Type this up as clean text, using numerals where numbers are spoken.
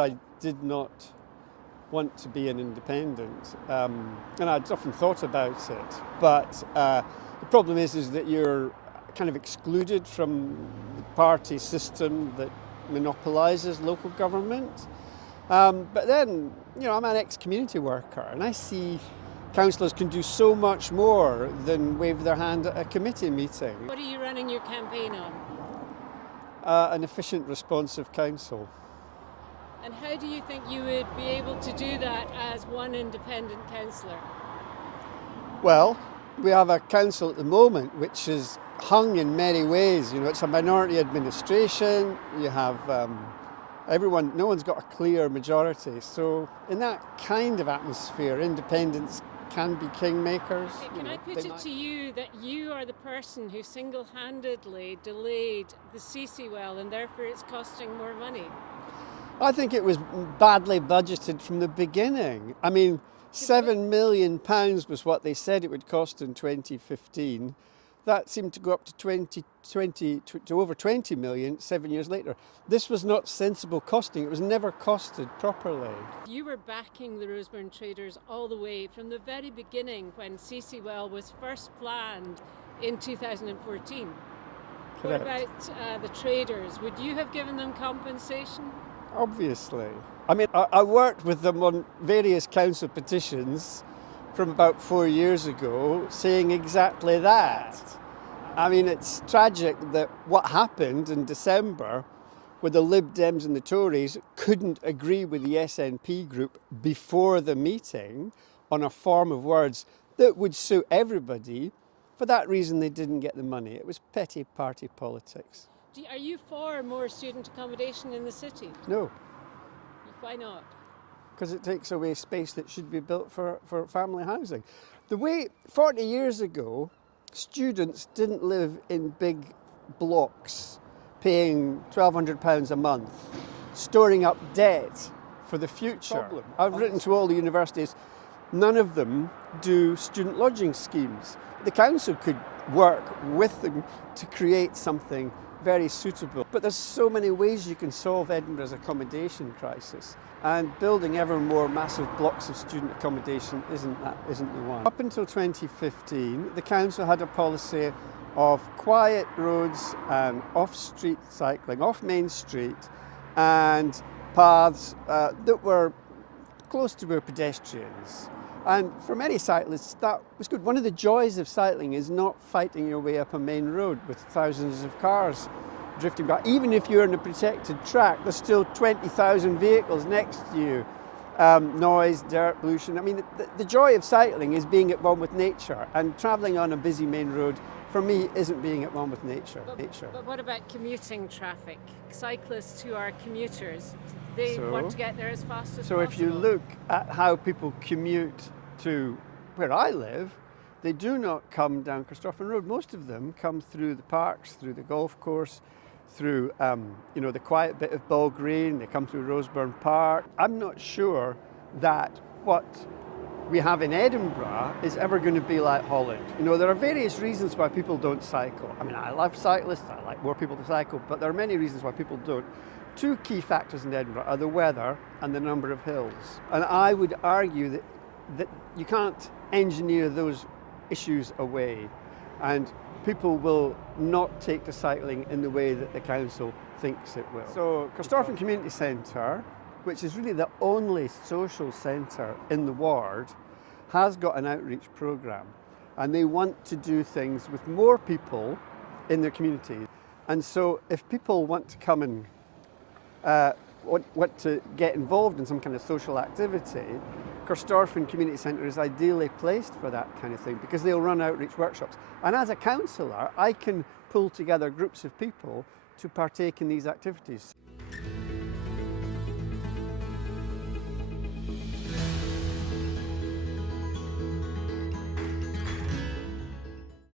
I did not want to be an independent, and I'd often thought about it. But the problem is that you're kind of excluded from the party system that monopolises local government. But then, I'm an ex-community worker, and I see councillors can do so much more than wave their hand at a committee meeting. What are you running your campaign on? An efficient, responsive council. And how do you think you would be able to do that as one independent councillor? Well, we have a council at the moment which is hung in many ways. It's a minority administration. You have everyone, no one's got a clear majority. So in that kind of atmosphere, independents can be kingmakers. Can I put it to you that you are the person who single-handedly delayed the CC well and therefore it's costing more money? I think it was badly budgeted from the beginning. I mean, £7 million was what they said it would cost in 2015. That seemed to go up to over 20 million 7 years later. This was not sensible costing. It was never costed properly. You were backing the Roseburn traders all the way from the very beginning when CC well was first planned in 2014. Correct. What about the traders? Would you have given them compensation? Obviously. I mean, I worked with them on various council petitions from about 4 years ago saying exactly that. I mean, it's tragic that what happened in December where the Lib Dems and the Tories couldn't agree with the SNP group before the meeting on a form of words that would suit everybody. For that reason, they didn't get the money. It was petty party politics. Are you for more student accommodation in the city? No. Why not? Because it takes away space that should be built for family housing. The way 40 years ago, students didn't live in big blocks, paying £1,200 a month, storing up debt for the future. I've written to all the universities, none of them do student lodging schemes. The council could work with them to create something very suitable. But there's so many ways you can solve Edinburgh's accommodation crisis, and building ever more massive blocks of student accommodation isn't the one. Up until 2015, the council had a policy of quiet roads and off-street cycling, off Main Street, and paths that were close to where pedestrians. And for many cyclists, that was good. One of the joys of cycling is not fighting your way up a main road with thousands of cars drifting by. Even if you're in a protected track, there's still 20,000 vehicles next to you. Noise, dirt, pollution. I mean, the joy of cycling is being at one with nature, and travelling on a busy main road, for me, isn't being at one with nature. But what about commuting traffic? Cyclists who are commuters, they want to get there as fast as possible. So if you look at how people commute to where I live, they do not come down Corstorphine Road. Most of them come through the parks, through the golf course, through the quiet bit of Ball Green. They come through Roseburn Park. I'm not sure that what we have in Edinburgh is ever going to be like Holland. There are various reasons why people don't cycle. I mean, I love cyclists. I like more people to cycle, but there are many reasons why people don't. Two key factors in Edinburgh are the weather and the number of hills. And I would argue that you can't engineer those issues away, and people will not take to cycling in the way that the council thinks it will. So Corstorphine Community Centre, which is really the only social centre in the ward, has got an outreach programme, and they want to do things with more people in their community. And so if people want to come and want to get involved in some kind of social activity, Corstorphine Community Centre is ideally placed for that kind of thing, because they'll run outreach workshops. And as a councillor, I can pull together groups of people to partake in these activities.